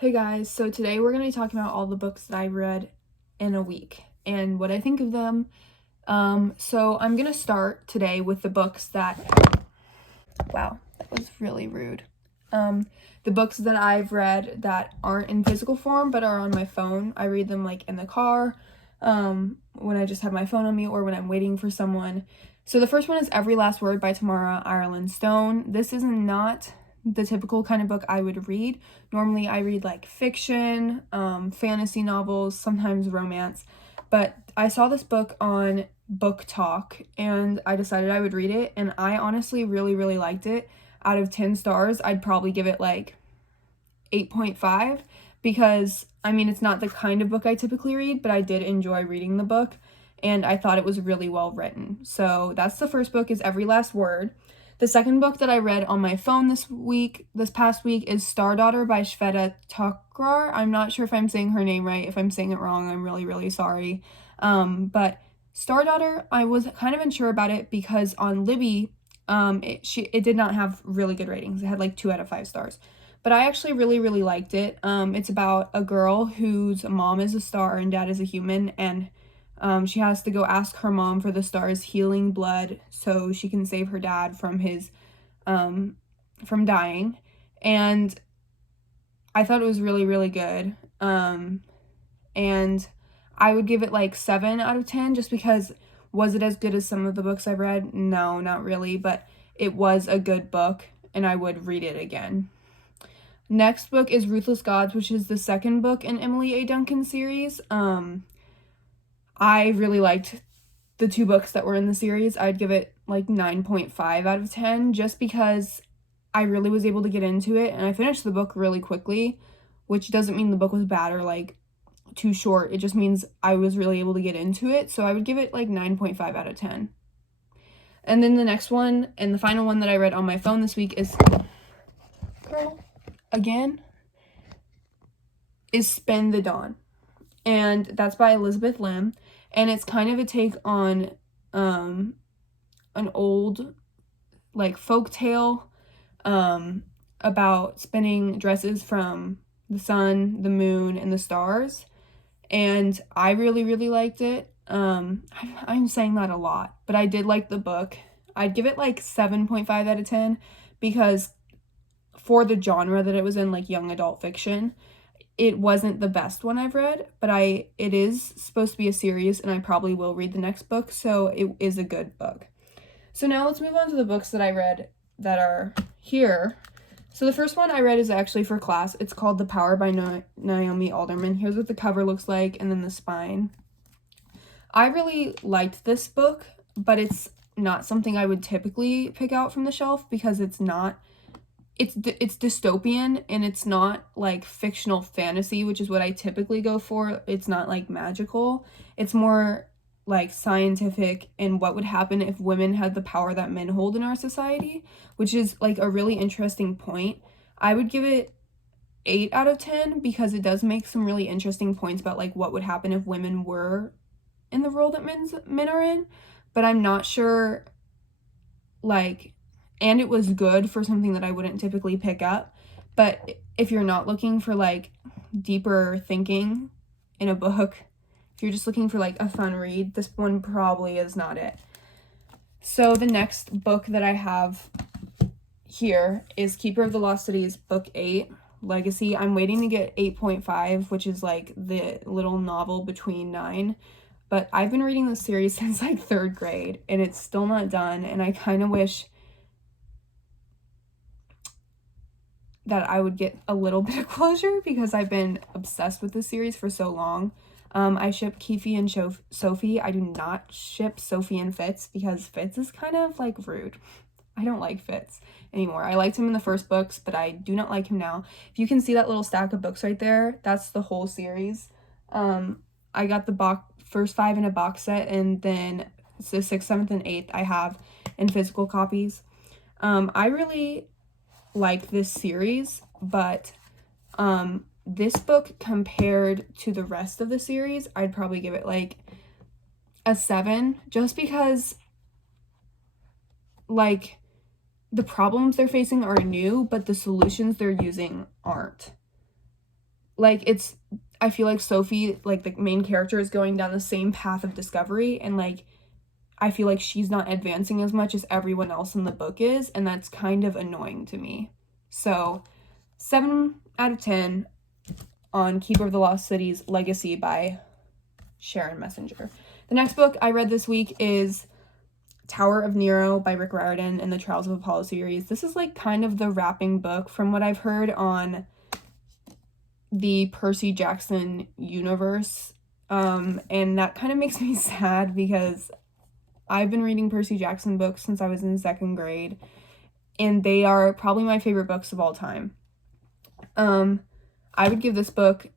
Hey guys, so today we're going to be talking about all the books that I read in a week and what I think of them. So I'm going to start today with the books that, wow, that was really rude. The books that I've read that aren't in physical form but are on my phone. I read them like in the car, when I just have my phone on me or when I'm waiting for someone. So the first one is Every Last Word by Tamara Ireland Stone. This is not the typical kind of book I would read. Normally I read like fiction, fantasy novels, sometimes romance, but I saw this book on Book Talk and I decided I would read it, and I honestly really liked it. Out of 10 stars, I'd probably give it like 8.5 because I mean, it's not the kind of book I typically read, but I did enjoy reading the book and I thought it was really well written. So that's the first book, is Every Last Word. The second book that I read on my phone this past week, is Stardaughter by Sveta Takrar. I'm not sure if I'm saying her name right. If I'm saying it wrong, I'm really sorry. But Stardaughter, I was kind of unsure about it because on Libby, it did not have really good ratings. It had like 2 out of 5 stars. But I actually really liked it. It's about a girl whose mom is a star and dad is a human, and she has to go ask her mom for the star's healing blood so she can save her dad from his from dying. And I thought it was really good. And I would give it like 7 out of 10 just because, was it as good as some of the books I've read? No, not really, but it was a good book and I would read it again. Next book is Ruthless Gods, which is the second book in Emily A. Duncan's series. I really liked the 2 books that were in the series. I'd give it like 9.5 out of 10 just because I really was able to get into it, and I finished the book really quickly, which doesn't mean the book was bad or like too short. It just means I was really able to get into it, so I would give it like 9.5 out of 10. And then the next one, and the final one that I read on my phone this week is, girl, again, is Spend the Dawn. And that's by Elizabeth Lim. And it's kind of a take on an old like folk tale about spinning dresses from the sun, the moon, and the stars. And I really liked it. I'm saying that a lot, but I did like the book. I'd give it like 7.5 out of 10 because for the genre that it was in, like young adult fiction, it wasn't the best one I've read, but it is supposed to be a series and I probably will read the next book, so it is a good book. So now let's move on to the books that I read that are here. So the first one I read is actually for class. It's called The Power by Naomi Alderman. Here's what the cover looks like and then the spine. I really liked this book, but it's not something I would typically pick out from the shelf because it's dystopian and it's not like fictional fantasy, which is what I typically go for. It's not like magical. It's more like scientific and what would happen if women had the power that men hold in our society, which is like a really interesting point. I would give it 8 out of 10 because it does make some really interesting points about like what would happen if women were in the role that men are in, but I'm not sure like, and it was good for something that I wouldn't typically pick up. But if you're not looking for like deeper thinking in a book, if you're just looking for like a fun read, this one probably is not it. So the next book that I have here is Keeper of the Lost Cities, book 8, Legacy. I'm waiting to get 8.5, which is like the little novel between 9. But I've been reading this series since like 3rd grade and it's still not done, and I kind of wish that I would get a little bit of closure because I've been obsessed with this series for so long. I ship Keefe and Sophie. I do not ship Sophie and Fitz because Fitz is kind of like rude. I don't like Fitz anymore. I liked him in the first books, but I do not like him now. If you can see that little stack of books right there, that's the whole series. I got the first 5 in a box set, and then the 6th, 7th, and 8th I have in physical copies. I really like this series, but this book compared to the rest of the series, I'd probably give it like a 7, just because like the problems they're facing are new, but the solutions they're using aren't. like, I feel like Sophie, like, the main character, is going down the same path of discovery, and, like, I feel like she's not advancing as much as everyone else in the book is, and that's kind of annoying to me. So, 7 out of 10 on Keeper of the Lost Cities Legacy by Sharon Messenger. The next book I read this week is Tower of Nero by Rick Riordan in the Trials of Apollo series. This is, like, kind of the wrapping book from what I've heard on the Percy Jackson universe, and that kind of makes me sad because I've been reading Percy Jackson books since I was in 2nd grade, and they are probably my favorite books of all time. I would give this book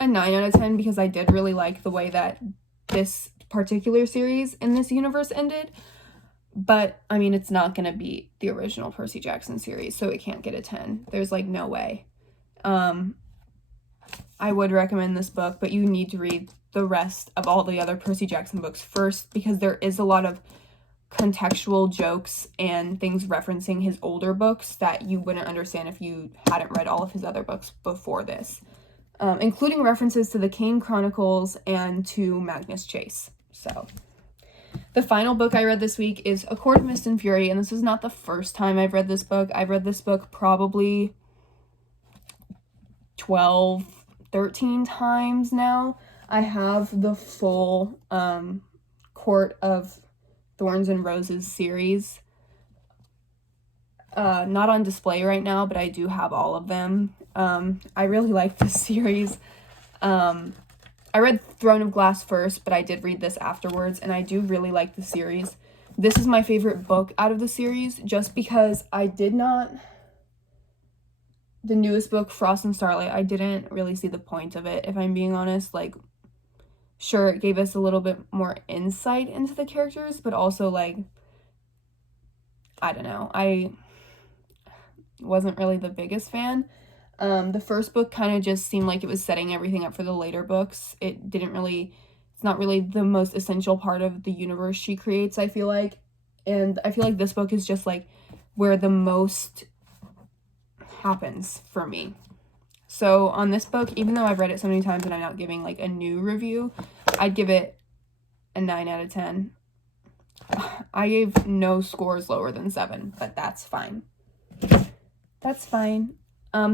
a 9 out of 10 because I did really like the way that this particular series in this universe ended, but, I mean, it's not going to beat the original Percy Jackson series, so it can't get a 10. There's, like, no way. I would recommend this book, but you need to read the rest of all the other Percy Jackson books first, because there is a lot of contextual jokes and things referencing his older books that you wouldn't understand if you hadn't read all of his other books before this, including references to the Kane Chronicles and to Magnus Chase. So, the final book I read this week is A Court of Mist and Fury, and this is not the first time I've read this book. I've read this book probably 12, 13 times now. I have the full Court of Thorns and Roses series. Not on display right now, but I do have all of them. I really like this series. I read Throne of Glass first, but I did read this afterwards, and I do really like the series. This is my favorite book out of the series, just because the newest book, Frost and Starlight, I didn't really see the point of it, if I'm being honest. Like, sure, it gave us a little bit more insight into the characters, but also, like, I don't know, I wasn't really the biggest fan. The first book kind of just seemed like it was setting everything up for the later books. It's not really the most essential part of the universe she creates, I feel like. And I feel like this book is just, like, where the most happens for me. So on this book, even though I've read it so many times and I'm not giving, like, a new review, I'd give it a 9 out of 10. I gave no scores lower than 7, but that's fine. That's fine.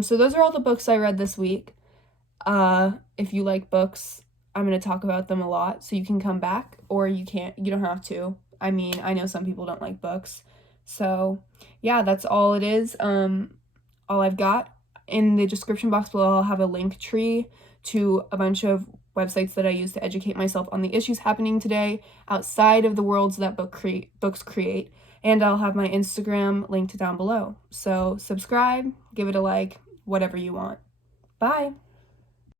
So those are all the books I read this week. If you like books, I'm going to talk about them a lot, so you can come back, or you don't have to. I mean, I know some people don't like books. So, yeah, that's all it is. All I've got. In the description box below, I'll have a link tree to a bunch of websites that I use to educate myself on the issues happening today outside of the worlds that books create. And I'll have my Instagram linked down below. So subscribe, give it a like, whatever you want. Bye!